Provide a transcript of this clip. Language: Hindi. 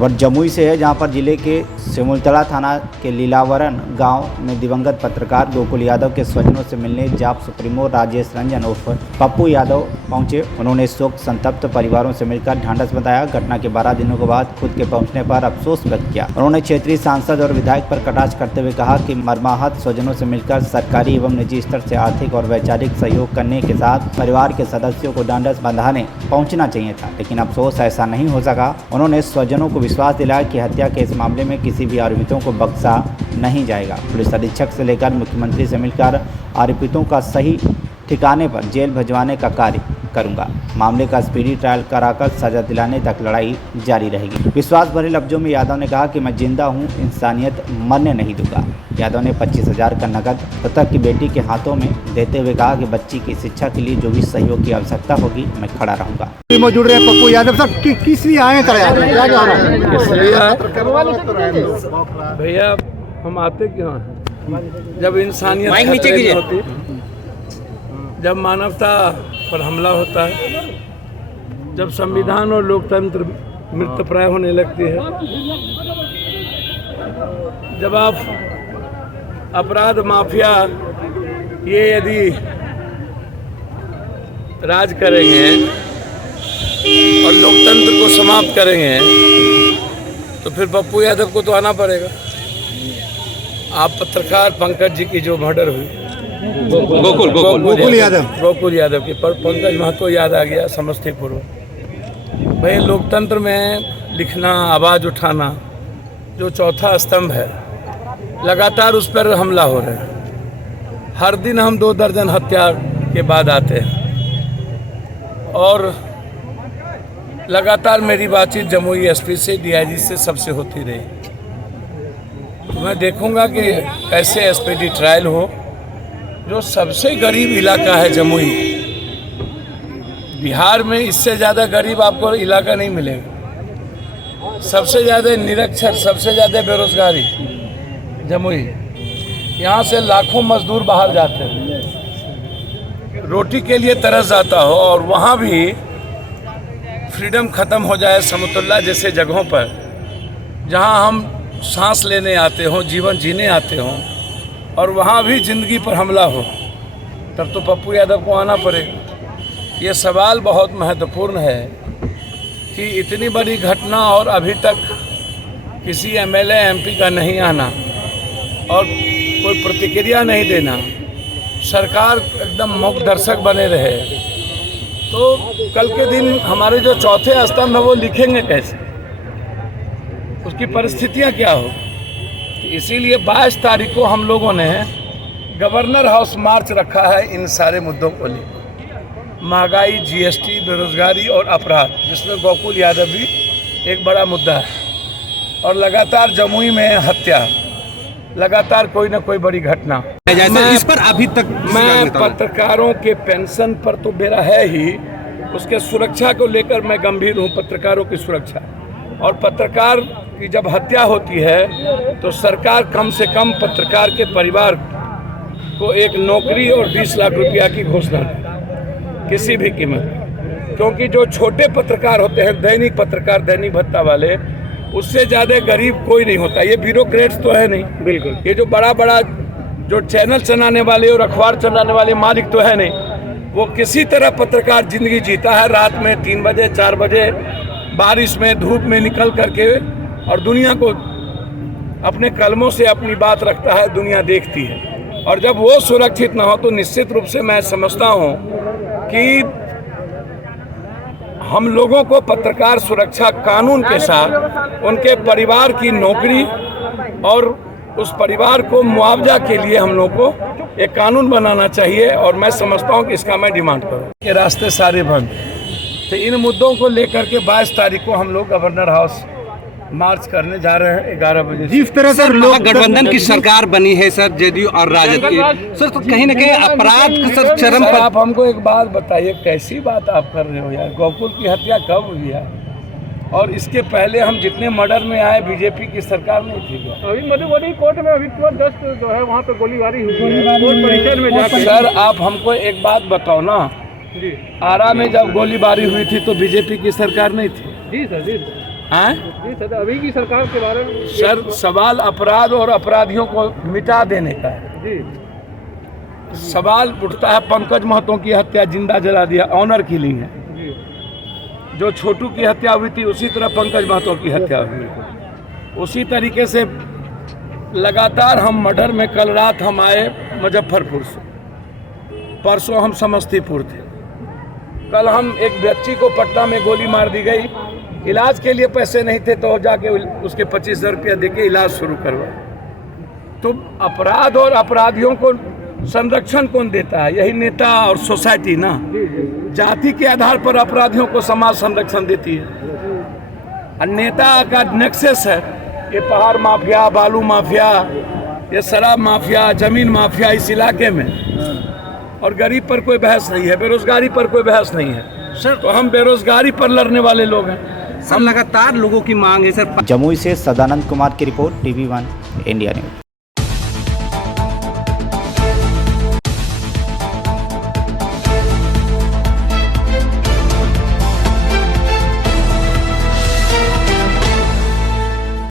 वह जमुई से है, जहां पर जिले के सिमुलतला थाना के लीलावरन गांव में दिवंगत पत्रकार गोकुल यादव के स्वजनों से मिलने जाप सुप्रीमो राजेश रंजन उर्फ पप्पू यादव पहुंचे। उन्होंने शोक संतप्त परिवारों से मिलकर ढांढस बंधाया। घटना के 12 दिनों के बाद खुद के पहुंचने पर अफसोस व्यक्त किया। उन्होंने क्षेत्रीय सांसद और विधायक पर कटाक्ष करते हुए कहा कि मर्माहत स्वजनों से मिलकर सरकारी एवं निजी स्तर से आर्थिक और वैचारिक सहयोग करने के साथ परिवार के सदस्यों को ढांढस बंधाने पहुंचना चाहिए था, लेकिन अफसोस ऐसा नहीं हो सका। उन्होंने स्वजनों को विश्वास दिलाया कि हत्या के इस मामले में किसी भी आरोपितों को बख्शा नहीं जाएगा। पुलिस अधीक्षक से लेकर मुख्यमंत्री से मिलकर आरोपितों का सही ठिकाने पर जेल भिजवाने का कार्य करूंगा। मामले का स्पीडी ट्रायल कराकर सजा दिलाने तक लड़ाई जारी रहेगी। विश्वास भरे लफ्जों में यादव ने कहा कि मैं जिंदा हूं, इंसानियत मरने नहीं दूंगा। यादव ने 25,000 का नकद मृतक की बेटी के हाथों में देते हुए कहा कि बच्ची की शिक्षा के लिए जो भी सहयोग की आवश्यकता होगी मैं खड़ा रहूंगा। मौजूद रहे पप्पू यादव साहब किस लिए आए भैया, हम आते क्यों हैं? जब इंसानियत होती, जब मानवता पर हमला होता है, जब संविधान और लोकतंत्र मृतप्राय होने लगती है, जब आप अपराध माफिया ये यदि राज करेंगे और लोकतंत्र को समाप्त करेंगे तो फिर पप्पू यादव को तो आना पड़ेगा। आप पत्रकार पंकज जी की जो मर्डर हुई, गोकुल यादव की, पर पंकज महतो याद आ गया समस्तीपुर। भाई, लोकतंत्र में लिखना, आवाज़ उठाना जो चौथा स्तंभ है, लगातार उस पर हमला हो रहा है। हर दिन हम 2 दर्जन हत्या के बाद आते हैं और लगातार मेरी बातचीत जमुई एसपी से, डीआईजी से, सबसे होती रही। तो मैं देखूंगा कि ऐसे एसपीडी ट्रायल हो। जो सबसे गरीब इलाका है जमुई, बिहार में इससे ज़्यादा गरीब आपको इलाका नहीं मिलेगा। सबसे ज़्यादा निरक्षर, सबसे ज़्यादा बेरोजगारी जमुई। यहाँ से लाखों मजदूर बाहर जाते हैं, रोटी के लिए तरस जाता हो, और वहाँ भी फ्रीडम ख़त्म हो जाए समतुल्ला जैसे जगहों पर, जहाँ हम सांस लेने आते हों, जीवन जीने आते हों, और वहाँ भी ज़िंदगी पर हमला हो, तब तो पप्पू यादव को आना पड़ेगा। ये सवाल बहुत महत्वपूर्ण है कि इतनी बड़ी घटना और अभी तक किसी एमएलए एमपी का नहीं आना और कोई प्रतिक्रिया नहीं देना, सरकार एकदम मूक दर्शक बने रहे, तो कल के दिन हमारे जो चौथे स्तंभ है वो लिखेंगे कैसे? उसकी परिस्थितियाँ क्या हो? इसीलिए 22 तारीख को हम लोगों ने गवर्नर हाउस मार्च रखा है इन सारे मुद्दों को लेकर। महंगाई, जीएसटी, बेरोजगारी और अपराध, जिसमें गोकुल यादव भी एक बड़ा मुद्दा है। और लगातार जमुई में हत्या, लगातार कोई ना कोई बड़ी घटना। इस पर अभी तक मैं पत्रकारों के पेंशन पर तो मेरा है ही, उसके सुरक्षा को लेकर मैं गंभीर हूँ। पत्रकारों की सुरक्षा, और पत्रकार की जब हत्या होती है तो सरकार कम से कम पत्रकार के परिवार को एक नौकरी और 20 लाख रुपया की घोषणा दे, किसी भी कीमत। क्योंकि जो छोटे पत्रकार होते हैं, दैनिक पत्रकार, दैनिक भत्ता वाले, उससे ज़्यादा गरीब कोई नहीं होता। ये ब्यूरोक्रेट्स तो है नहीं, बिल्कुल। ये जो बड़ा बड़ा जो चैनल चलाने वाले और अखबार चलाने वाले मालिक तो है नहीं। वो किसी तरह पत्रकार जिंदगी जीता है, रात में 3 बजे 4 बजे बारिश में, धूप में निकल करके, और दुनिया को अपने कलमों से अपनी बात रखता है, दुनिया देखती है। और जब वो सुरक्षित ना हो तो निश्चित रूप से मैं समझता हूँ कि हम लोगों को पत्रकार सुरक्षा कानून के साथ उनके परिवार की नौकरी और उस परिवार को मुआवजा के लिए हम लोग को एक कानून बनाना चाहिए। और मैं समझता हूँ कि इसका मैं डिमांड करूँ। ये रास्ते सारे बंद, तो इन मुद्दों को लेकर के 22 तारीख को हम लोग गवर्नर हाउस मार्च करने जा रहे हैं 11 बजे। जिस तरह से गठबंधन की सरकार बनी है सर, जेडीयू और राजद की, सर तो कहीं ना कहीं अपराध सर चरम पर। आप हमको एक बात बताइए, कैसी बात आप कर रहे हो यार? गोकुल की हत्या कब हुई है? और इसके पहले हम जितने मर्डर में आए, बीजेपी की सरकार नहीं थी क्या? अभी मधुबनी कोर्ट में अभी 10 जो है वहाँ पे गोलीबारी हुई है। सर आप हमको एक बात बताओ ना, आरा में जब गोलीबारी हुई थी तो बीजेपी की सरकार नहीं थी? जी सर, जी। हैं? जी सर, अभी की सरकार के बारे में सर सवाल अपराध और अपराधियों को मिटा देने का है। जी सवाल उठता है पंकज महतो की हत्या जिंदा जला दिया, ऑनर किलिंग है। जी जो छोटू की हत्या हुई थी उसी तरह पंकज महतो की हत्या हुई। उसी तरीके से लगातार हम मर्डर में, कल रात हम आए मुजफ्फरपुर से, परसों हम समस्तीपुर थे, कल हम एक बच्ची को पटना में गोली मार दी गई, इलाज के लिए पैसे नहीं थे तो जाके उसके 25,000 रुपया देके इलाज शुरू करवाया। तो अपराध और अपराधियों को संरक्षण कौन देता है? यही नेता और सोसाइटी ना। जाति के आधार पर अपराधियों को समाज संरक्षण देती है। और नेता का नेक्सस है, ये पहाड़ माफिया, बालू माफिया, ये शराब माफिया, जमीन माफिया इस इलाके में। और गरीब पर कोई बहस नहीं है, बेरोजगारी पर कोई बहस नहीं है सर। तो हम बेरोजगारी पर लड़ने वाले लोग हैं सर। लगातार लोगों की मांग है सर। जमुई से सदानंद कुमार की रिपोर्ट, TV1 इंडिया न्यूज।